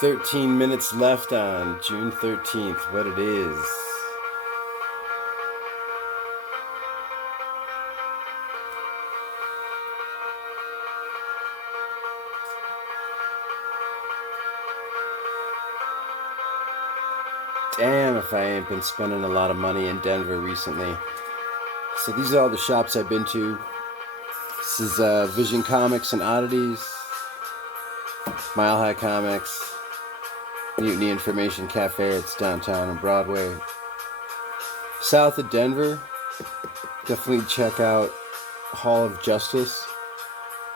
13 minutes left on June 13th. What it is. Damn if I ain't been spending a lot of money in Denver recently. So these are all the shops I've been to. This is Vision Comics and Oddities, Mile High Comics, Mutiny Information Cafe, it's downtown on Broadway. South of Denver, definitely check out Hall of Justice.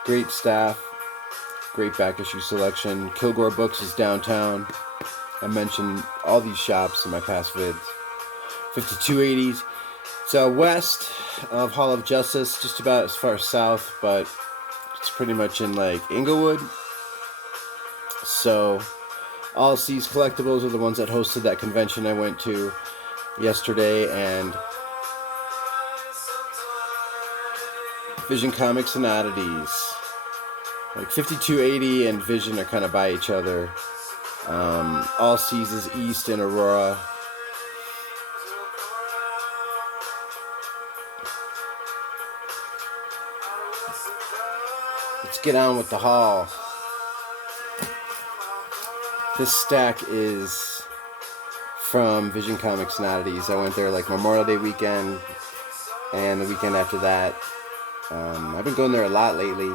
Great staff, great back issue selection. Kilgore Books is downtown. I mentioned all these shops in my past vids. 5280s. It's west of Hall of Justice, just about as far south, but it's pretty much in like Inglewood. So All Seas Collectibles are the ones that hosted that convention I went to yesterday, and Vision Comics and Oddities. Like 5280 and Vision are kind of by each other. All Seas is east in Aurora. Let's get on with the haul. This stack is from Vision Comics and Oddities. I went there like Memorial Day weekend and the weekend after that. I've been going there a lot lately.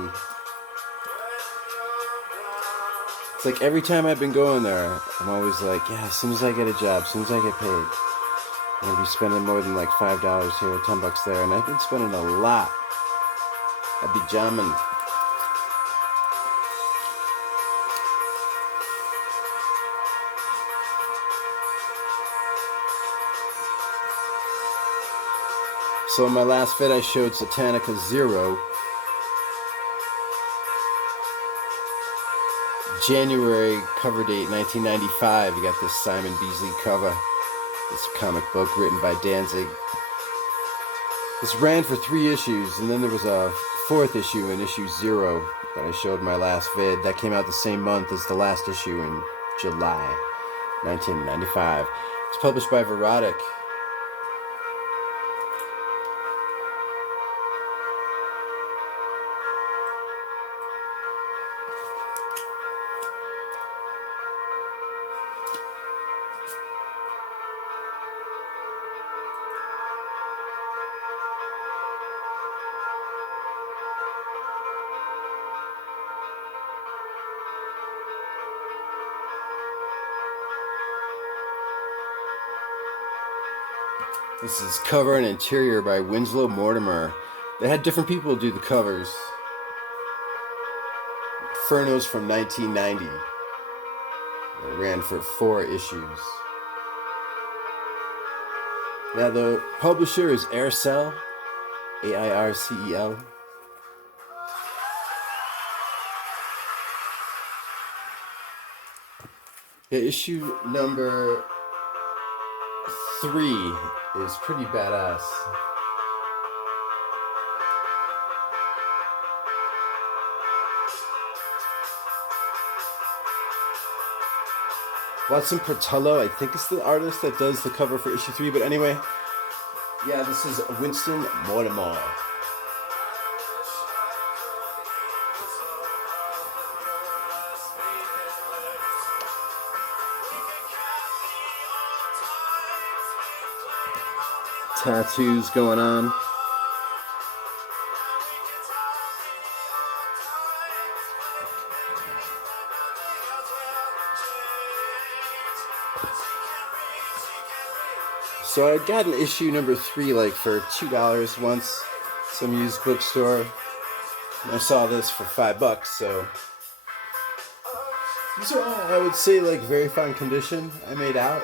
It's like every time I've been going there, I'm always like, yeah, as soon as I get a job, as soon as I get paid, I'm going to be spending more than like $5 here, $10 there. And I've been spending a lot. I'd be jamming. So in my last vid I showed Satanica Zero. January cover date 1995. You got this Simon Beasley cover. This comic book written by Danzig. This ran for 3 issues, and then there was a 4th issue in issue 0 that I showed in my last vid. That came out the same month as the last issue in July 1995. It's published by Verotic. This is cover and interior by Winslow Mortimer. They had different people do the covers. Inferno's from 1990. It ran for 4 issues. Now the publisher is Aircel, Aircel. The issue number 3 is pretty badass. Watson Portello, I think is the artist that does the cover for issue 3, but anyway, yeah, this is Winston Mortimer. Tattoos going on. So I got an issue number 3 like for $2 once, some used bookstore. And I saw this for $5, so these are all, I would say, like very fine condition. I made out.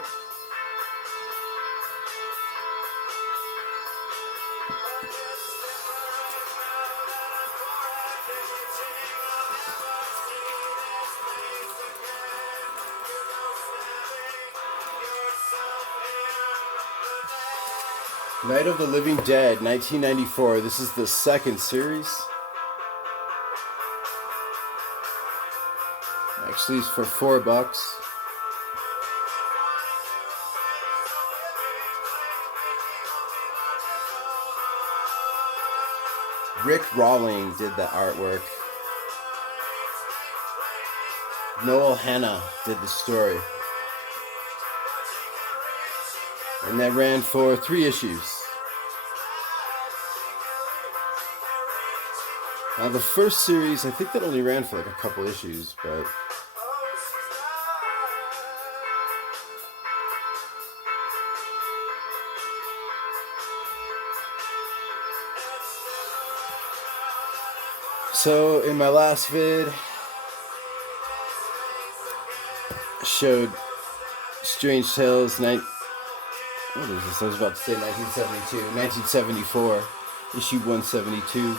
Night of the Living Dead, 1994. This is the 2nd series. I Actually, it's for $4. Rick Rawling did the artwork. Noel Hanna did the story. And that ran for 3 issues. Now the first series, I think that only ran for like a couple issues, but... So, in my last vid, I showed Strange Tales, what is this? I was about to say 1972, 1974, issue 172.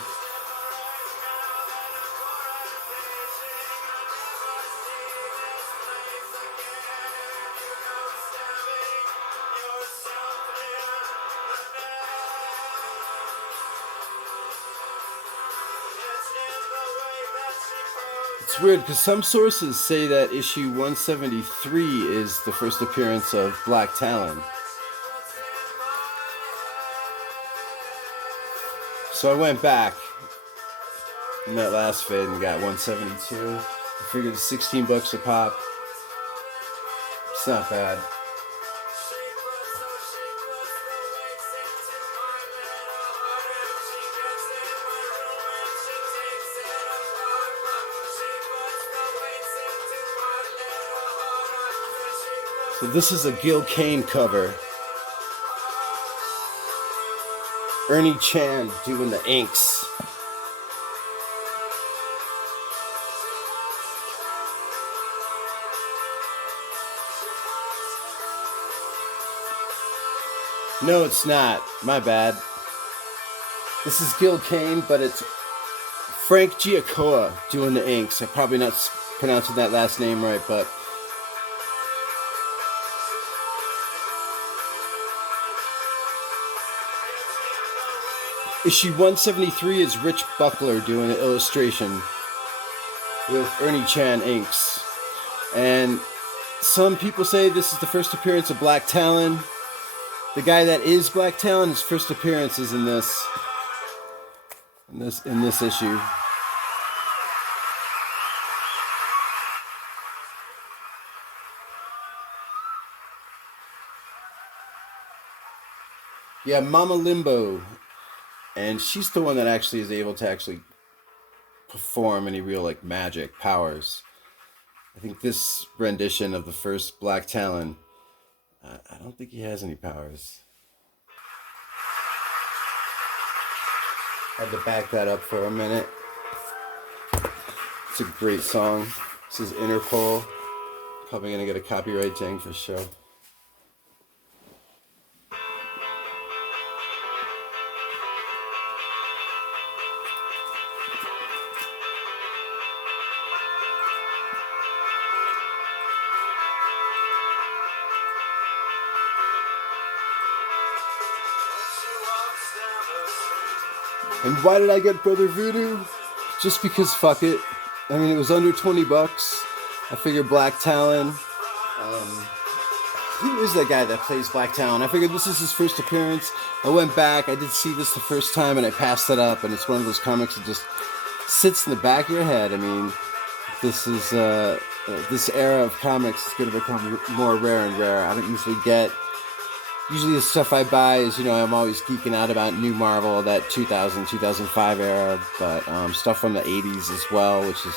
It's weird because some sources say that issue 173 is the first appearance of Black Talon. So I went back in that last vid and got 172. I figured it's $16 a pop. It's not bad. So this is a Gil Kane cover. Ernie Chan doing the inks. No, it's not. My bad. This is Gil Kane, but it's Frank Giacoa doing the inks. I'm probably not pronouncing that last name right, but... Issue 173 is Rich Buckler doing the illustration with Ernie Chan inks. And some people say this is the first appearance of Black Talon. The guy that is Black Talon, his first appearance is in this issue. Yeah, Mama Limbo. And she's the one that actually is able to actually perform any real like magic powers. I think this rendition of the first Black Talon, I don't think he has any powers. Had to back that up for a minute. It's a great song. This is Interpol. Probably gonna get a copyright jang for sure. And why did I get Brother Voodoo? Just because fuck it. I mean, it was under $20. I figured Black Talon. Who is that guy that plays Black Talon? I figured this is his first appearance. I went back. I did see this the first time, and I passed it up. And it's one of those comics that just sits in the back of your head. I mean, this is this era of comics is going to become more rare and rare. I don't usually get. Usually the stuff I buy is, I'm always geeking out about New Marvel, that 2000, 2005 era, but stuff from the 80s as well, which is,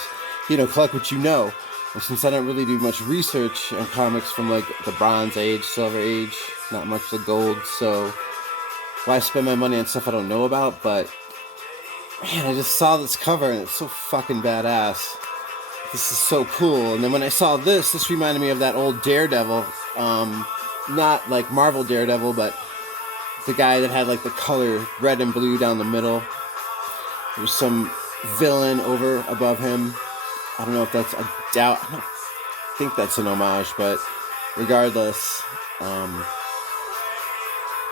collect what you know. And since I don't really do much research on comics from like the Bronze Age, Silver Age, not much the Gold, so why spend my money on stuff I don't know about? But, man, I just saw this cover and it's so fucking badass. This is so cool. And then when I saw this reminded me of that old Daredevil, not like Marvel Daredevil, but the guy that had like the color red and blue down the middle. There was some villain over above him. I don't know if that's I don't think that's an homage, but regardless,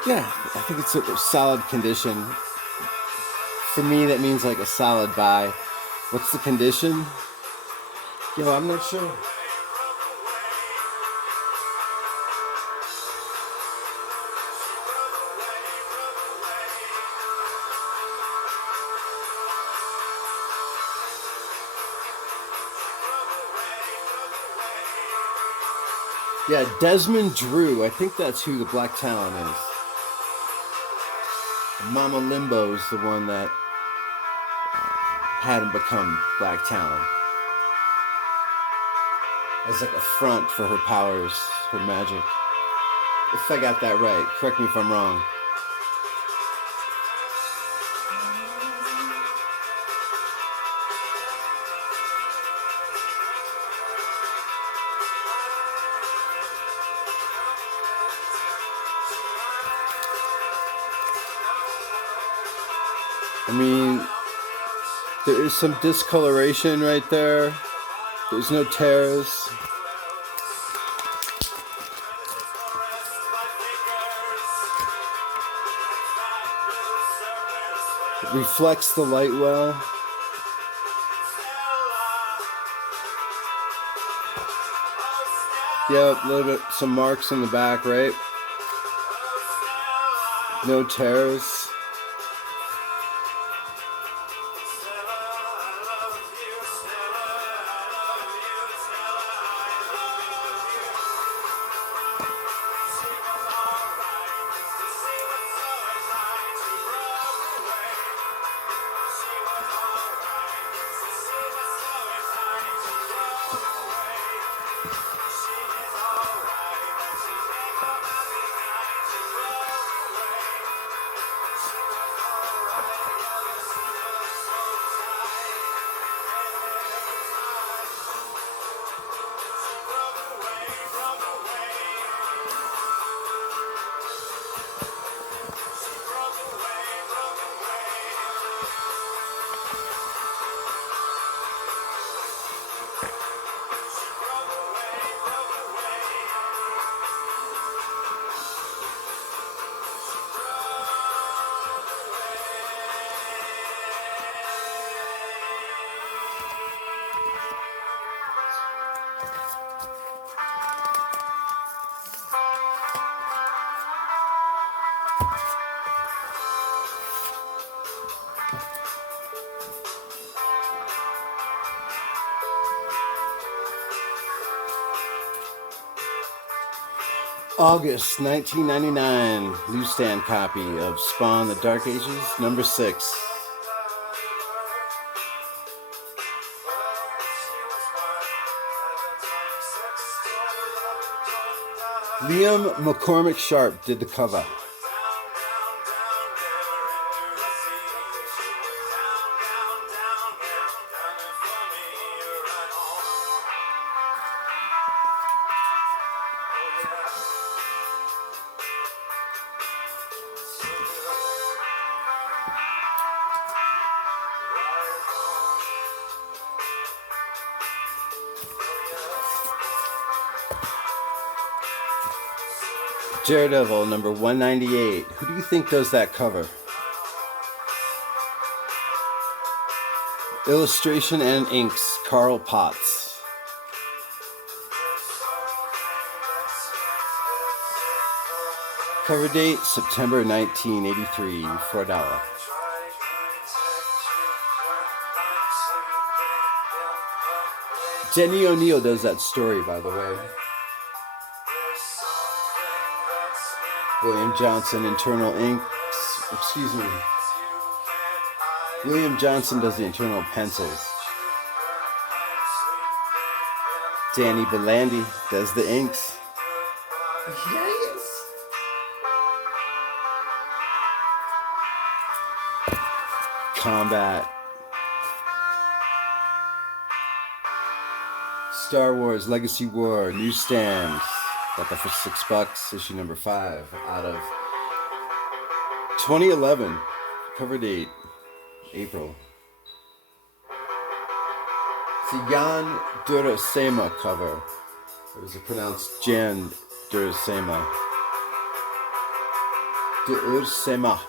yeah, I think it's a solid condition. For me, that means like a solid buy. What's the condition? Yo, I'm not sure. Yeah, Desmond Drew. I think that's who the Black Talon is. Mama Limbo is the one that had him become Black Talon. As like a front for her powers, her magic. If I got that right, correct me if I'm wrong. I mean, there is some discoloration right there. There's no tears. It reflects the light well. Yep, a little bit, some marks in the back, right? No tears. August 1999, newsstand copy of Spawn: The Dark Ages, number 6. Liam McCormick Sharp did the cover. Daredevil, number 198. Who do you think does that cover? Illustration and inks, Carl Potts. Cover date, September 1983, $4. Denny O'Neil does that story, by the way. William Johnson, internal inks. Excuse me. William Johnson does the internal pencils. Danny Belandi does the inks. Yes. Combat. Star Wars Legacy War, newsstands. Got that for $6, issue number 5, out of 2011. Cover date, April. It's a Jan Durasema cover. Or is it pronounced Jan Durasema? Durasema.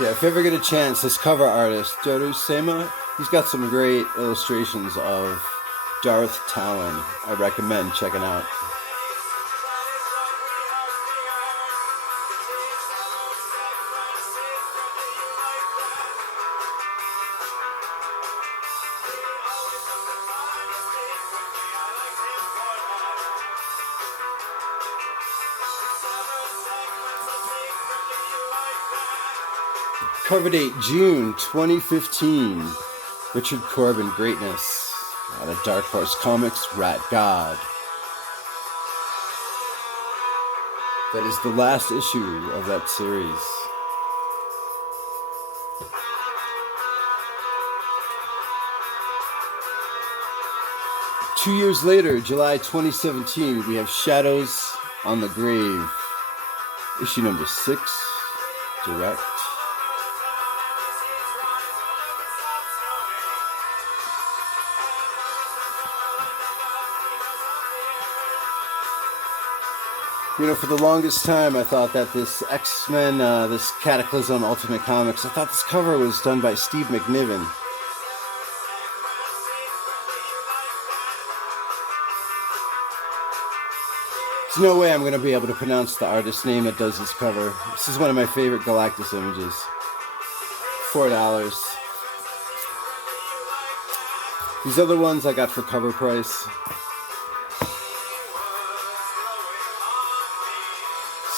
Yeah, if you ever get a chance, this cover artist, Jodo Sema, he's got some great illustrations of Darth Talon. I recommend checking out. Cover date June 2015. Richard Corbin Greatness out of Dark Horse Comics, Rat God. That is the last issue of that series. Two years later, July 2017, we have Shadows on the Grave. Issue number 6, direct. You know, for the longest time, I thought that this X-Men, this Cataclysm Ultimate Comics, I thought this cover was done by Steve McNiven. There's no way I'm going to be able to pronounce the artist's name that does this cover. This is one of my favorite Galactus images. $4. These other ones I got for cover price.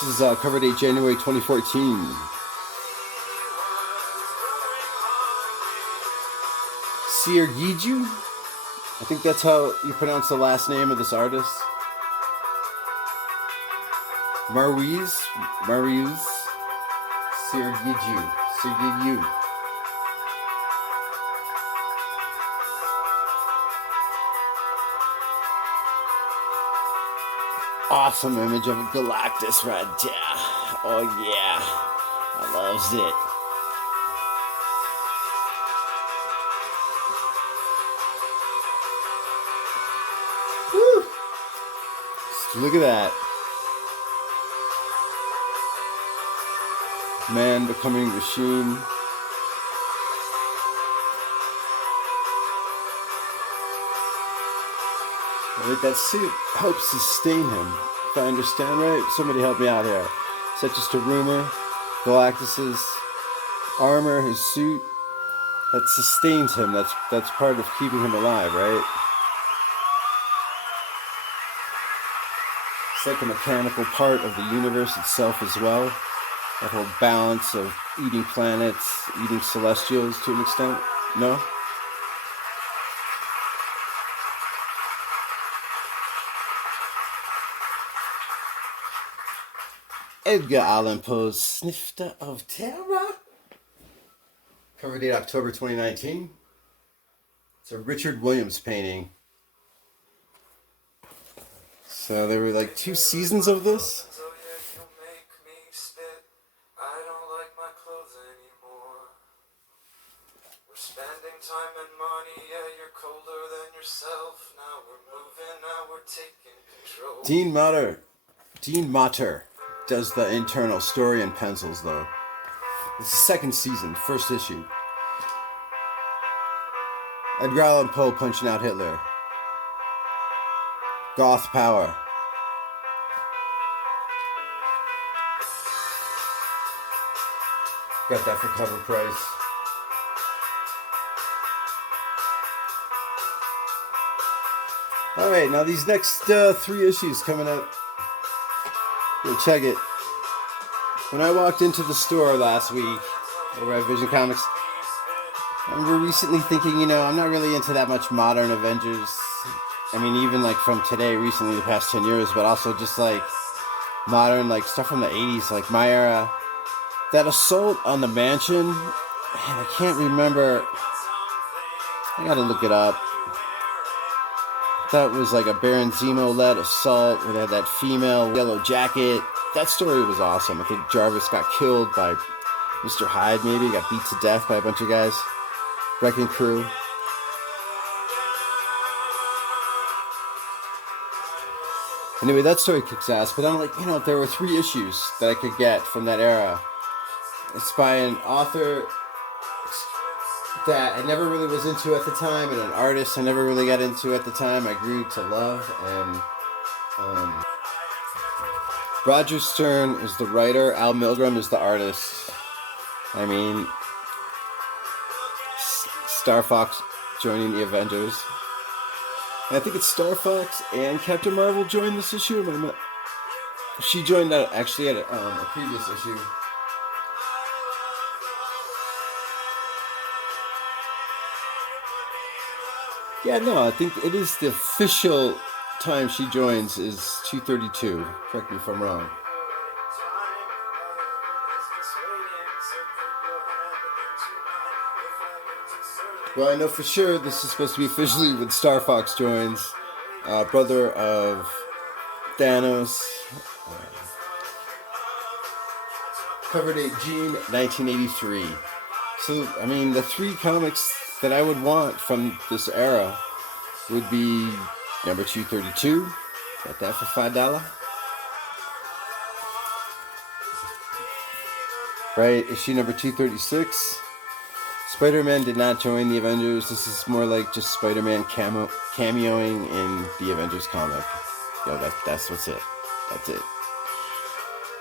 This is cover date January 2014. Seer Giju? I think that's how you pronounce the last name of this artist. Marius? Seer Giju. Awesome image of Galactus right there. Oh yeah, I loves it. Woo! Just look at that. Man becoming machine. I think that suit helps sustain him, if I understand right. Somebody help me out here. Is that just a rumor? Galactus's armor, his suit, that sustains him. That's part of keeping him alive, right? It's like a mechanical part of the universe itself as well. That whole balance of eating planets, eating celestials to an extent. No? Edgar Allan Poe's Snifter of Terror. Cover date October 2019. It's a Richard Williams painting. So there were like 2 seasons of this. Spending time and money, yeah, you're colder than yourself. Now we're moving, now we're taking control. Dean Motter does the internal story and pencils, though. It's the 2nd season, 1st issue. Edgar Allan Poe punching out Hitler. Goth power. Got that for cover price. Alright, now these next 3 issues coming up. Go check it. When I walked into the store last week over at Vision Comics, I remember recently thinking, you know, I'm not really into that much modern Avengers. I mean, even like from today, recently, the past 10 years, but also just like modern, like stuff from the 80s, like my era. That assault on the mansion, man, I can't remember. I gotta look it up. That was like a Baron Zemo-led assault where they had that female yellow jacket. That story was awesome. I think Jarvis got killed by Mr. Hyde, maybe. Got beat to death by a bunch of guys. Wrecking crew. Anyway, that story kicks ass. But I'm like, you know, there were 3 issues that I could get from that era. It's by an author that I never really was into at the time, and an artist I never really got into at the time. I grew to love, and Roger Stern is the writer. Al Milgrom is the artist. I mean, Star Fox joining the Avengers. And I think it's Star Fox and Captain Marvel joined this issue. She joined actually at a previous issue. Yeah, no, I think it is the official time she joins is 2:32. Correct me if I'm wrong. Well, I know for sure this is supposed to be officially when Star Fox joins, brother of Thanos. Cover date June 1983. So, I mean, the three comics that I would want from this era would be number 232. Got that for $5. Right, issue number 236. Spider-Man did not join the Avengers. This is more like just Spider-Man cameoing in the Avengers comic. Yo, that's what's it. That's it.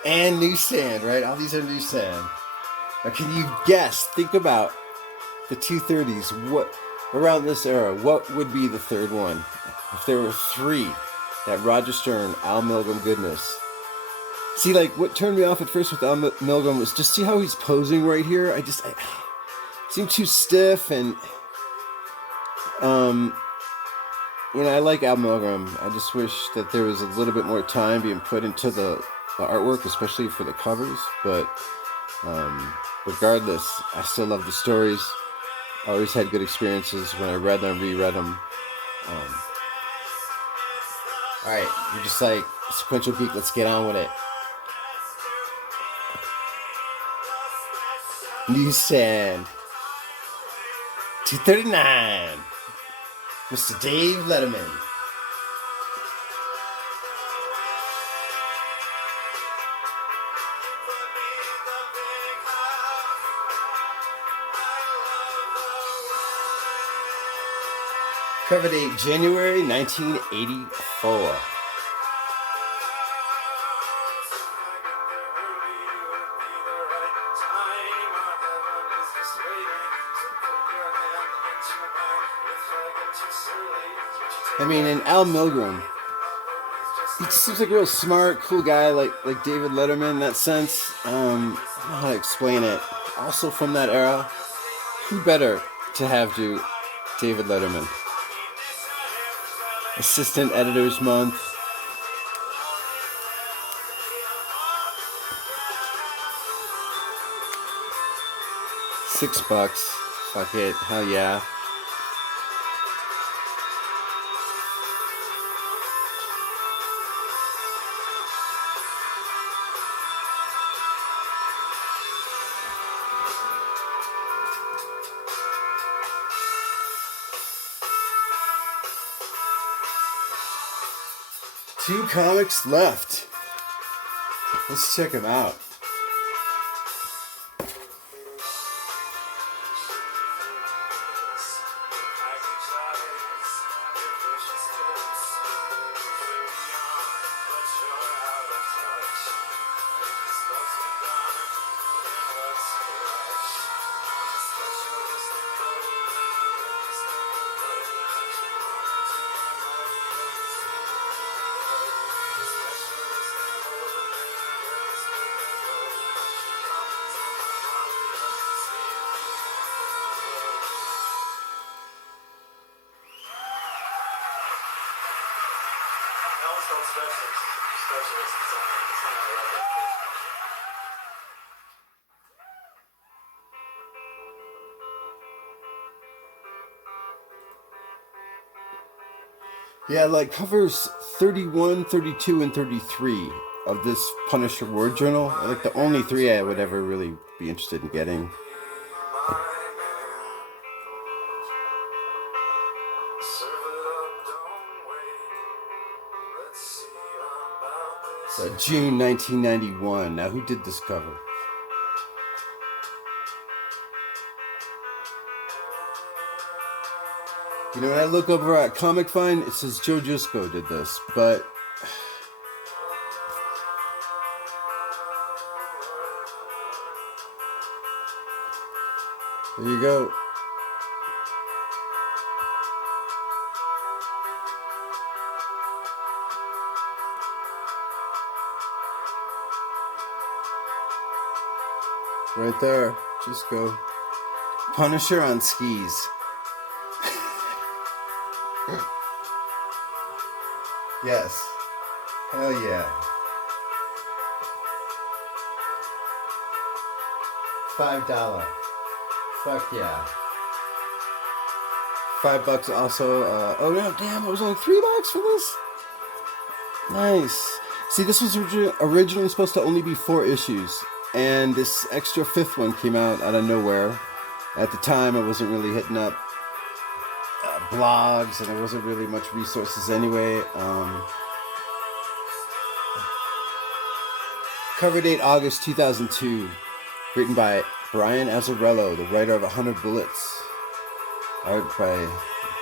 And New Sand, right? All these are New Sand. Now, can you guess? Think about the 230s. What around this era? What would be the third one? If there were three, that Roger Stern, Al Milgrom goodness. See, like what turned me off at first with Al Milgrom was just see how he's posing right here. I seemed too stiff, and I like Al Milgrom. I just wish that there was a little bit more time being put into the artwork, especially for the covers. But regardless, I still love the stories. I always had good experiences when I read them, reread them. All right, you're just like Sequential Geek. Let's get on with it. New Sand. 239. Mr. Dave Letterman. Cover date January 1984. I mean, and Al Milgrom, he seems like a real smart, cool guy, like David Letterman in that sense. I don't know how to explain it. Also from that era, who better to have do David Letterman? Assistant Editors Month. $6. Fuck it. Hell yeah. Two comics left. Let's check them out. Yeah, like covers 31, 32, and 33 of this Punisher Word Journal are like the only three I would ever really be interested in getting. So June 1991. Now, who did this cover? You know, when I look over at Comic Find, it says Joe Jusko did this, but there you go. Right there, Jusko. Punisher on skis. Yes. Hell yeah. $5. Fuck yeah. $5 also. Oh no, damn! It was only $3 for this. Nice. See, this was originally supposed to only be 4 issues, and this extra 5th one came out of nowhere. At the time, I wasn't really hitting up blogs, and there wasn't really much resources anyway. Cover date August 2002. Written by Brian Azzarello, the writer of 100 Bullets. Art by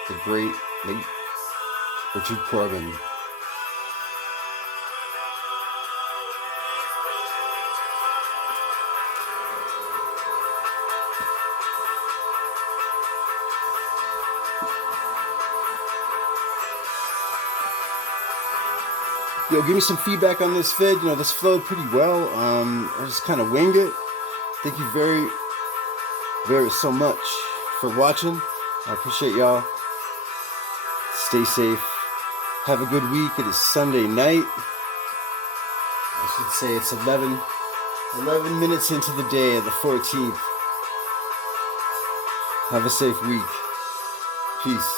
the great late Richard Corbin. Yo, give me some feedback on this vid. You know, this flowed pretty well. I just kind of winged it. Thank you very so much for watching. I appreciate y'all. Stay safe. Have a good week. It is Sunday night. I should say it's 11 minutes into the day of the 14th. Have a safe week. Peace.